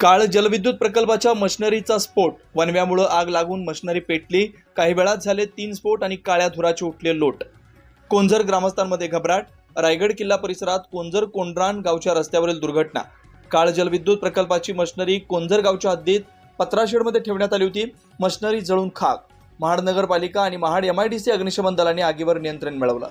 काळ जलविद्युत प्रकल्पाच्या मशनरीचा स्फोट. वनव्यामुळं आग लागून मशनरी पेटली. काही वेळात झाले तीन स्फोट आणि काळ्या धुराचे उठले लोट. कोंझर ग्रामस्थांमध्ये घबराट. रायगड किल्ला परिसरात कोंझर कोंड्रान गावच्या रस्त्यावरील दुर्घटना. काळ जलविद्युत प्रकल्पाची मशनरी कोंझर गावच्या हद्दीत पत्राशेडमध्ये ठेवण्यात आली होती. मशनरी जळून खाक. महाड नगरपालिका आणि महाड एमआयडीसी अग्निशमन दलाने आगीवर नियंत्रण मिळवलं.